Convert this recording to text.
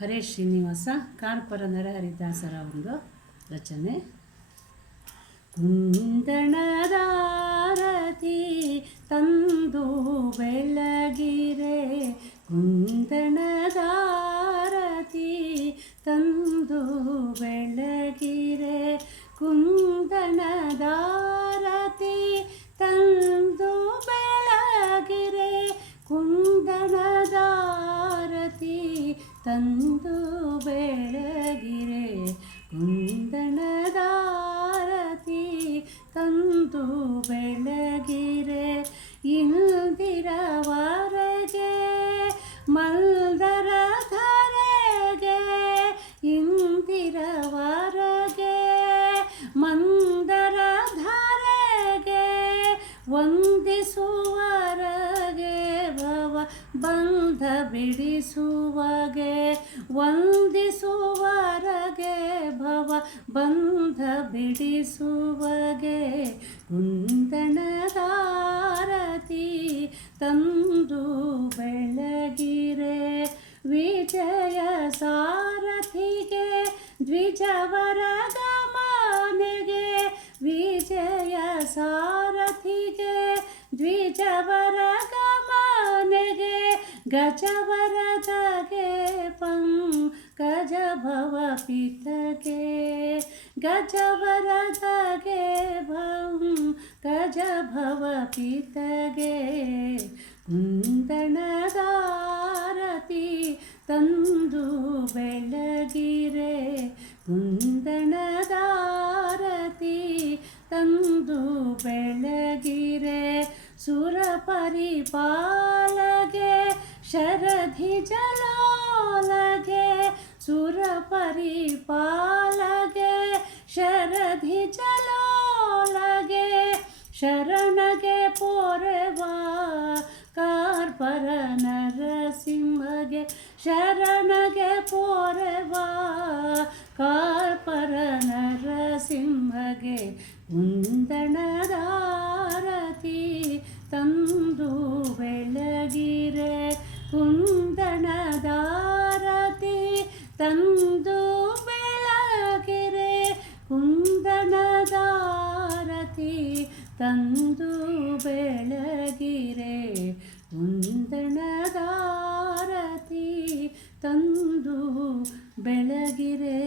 ಹರೇಶ್ ಶ್ರೀನಿವಾಸ ಕಾನ್ಪುರ ನರಹರಿದಾಸರ ಒಂದು ರಚನೆ. ಕುಂದಣದಾರತಿ ತಂದು ಬೆಳಗಿರೆ, ಕುಂದಣದಾರತಿ ತಂದು ಬೆಳಗಿರೆ, ಕುಂದಣದಾರತಿ ತಂದು ಬೆಳಗಿರೆ, ಕುಂದಣದಾರತಿ ತಂದು ಬೆಳಗಿರೆ, ಕುಂದಣದಾರತಿ ತಂದು ಬೆಳಗಿರೆ. ಇಂದಿರವರೆಗೆ ಮಲ್ದರ ಧರೆಗೆ, ಇಂದಿರವರೆಗೆ ಮಂದರ ಧರೆಗೆ, ವಂದಿಸುವರಗೆ ಭವ ಬಂಧ ಬಿಡಿಸುವಗೆ, ವಂದಿಸುವರಗೆ ಭವ ಬಂಧ ಬಿಡಿಸುವಗೆ, ಕುಂದಣದಾರತಿ ತಂದು ಬೆಳಗಿರೆ. ವಿಜಯ ಸಾರಥಿಗೆ ದ್ವಿಜವರ ಗಮನೆಗೆ, ವಿಜಯ ಸಾರಥಿಗೆ ದ್ವಿಜವರ ಗಮನೆಗೆ, ಗಜವರದಗೆ ಪಂಕಜ ಭವ ಪಿತಗೆ, ಗಜವರದಗೆ ಪಂಕಜ ಭವ ಪಿತಗೆ, ಕುಂದಣದಾರತಿ ತಂದು ಬೆಳಗಿರೆ, ಕುಂದಣದಾರತಿ ತಂದು ಬೆಳಗಿರೆ. ಸುರ ಪರಿಪಾಲಗೆ ಶರಧಿ ಜಲೋಲಗೆ, ಸುರ ಪರಿಪಾಲಗೆ ಶರಧಿ ಜಲೋಲಗೆ, ಶರಣಗೆ ಪೊರೆವಾ ಕಾರ್ಪರ ನರಸಿಂಹಗೆ, ಶರಣಗೆ ಪೊರೆವಾ ಕಾರ್ಪರ ನರಸಿಂಹಗೆ, ಕುಂದಣದಾರತಿ ತಂದು ಬೆಳಗಿರೆ, ಕುಂದಣದಾರತಿ ತಂದು ಬೆಳಗಿರೆ, ಕುಂದಣದಾರತಿ ತಂದು ಬೆಳಗಿರೆ, ಕುಂದಣದಾರತಿ ತಂದು ಬೆಳಗಿರೆ.